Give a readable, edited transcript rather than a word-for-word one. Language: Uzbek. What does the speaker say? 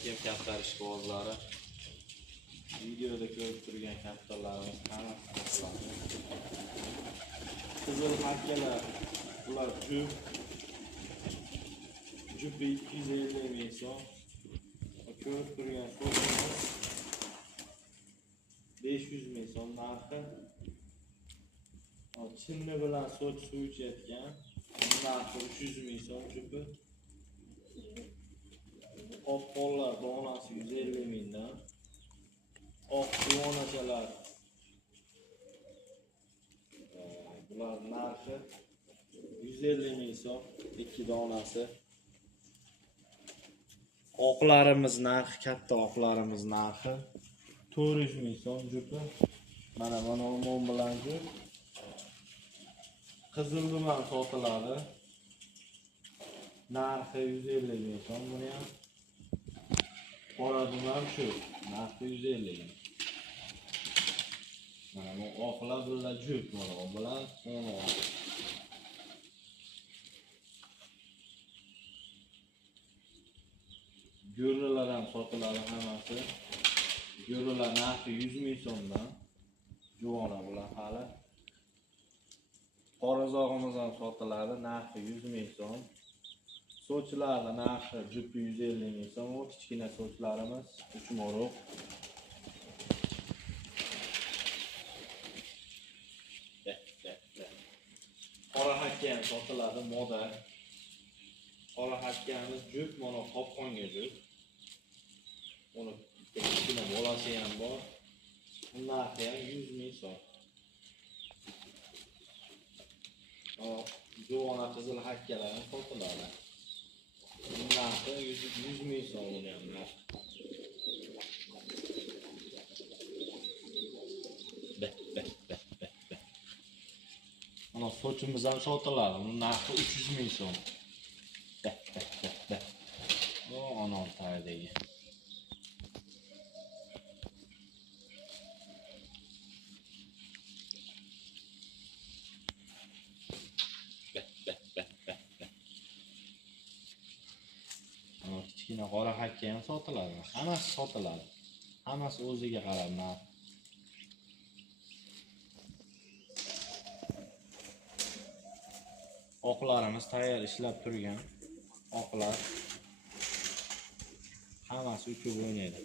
aka katta ishqibozlari. Videoda ko'rib turgan kattalarimiz hammasi qizil hakkalar. Bular jupi 250 ming so'm. Ko'rib turgan so'mimiz 500 ming so'm narxi. Chinni bilan soch suv ichayotgan narxi 300 ming so'm jupi. Oqqonlar donasi 150 mingdan. Oq duvonachalar. Bular narxi 150 ming so'm 2 donasi. Oqlarimiz narxi, katta oqlarimiz narxi 400 ming so'm jupi. Mana mon bilan jup. Qizil bilan sotiladi. Narxi 150 ming so'm buni ham. Qora bilan shu, narxi 150 ming. Mana bu oqlar bilan jup, mana bu bilan mana. Go'rralar ham sotiladi hammasi. Go'rralar narxi 100 ming so'mdan. Juvona bilan hali. Qorazog'imiz ham sotiladi, narxi 100 ming so'm. Sochlarning narxi jupi 150 ming so'm. O kichkina sochlarimiz 3 mo'roq. Qora hakka ham sotiladi, moda. Qora hakkamiz jup, mana qopqonga jup. Uni kichkina bolasi ham bor. Uning narxi ham 100 ming so'm. Juvona qizil hakkalar ham sotiladi. Uning narxi 100 ming so'm buni ham narxi. Mana sochimiz ham sotiladi. Uning narxi 300 ming so'm. O, ana tayidagi. Kichkina qora hakka ham sotiladi. Hammasi sotiladi. Hammasi o'ziga qarab narx. Oqlarimiz tayyor ishlab turgan. Oqlar hammasi uchib o'ynaydi.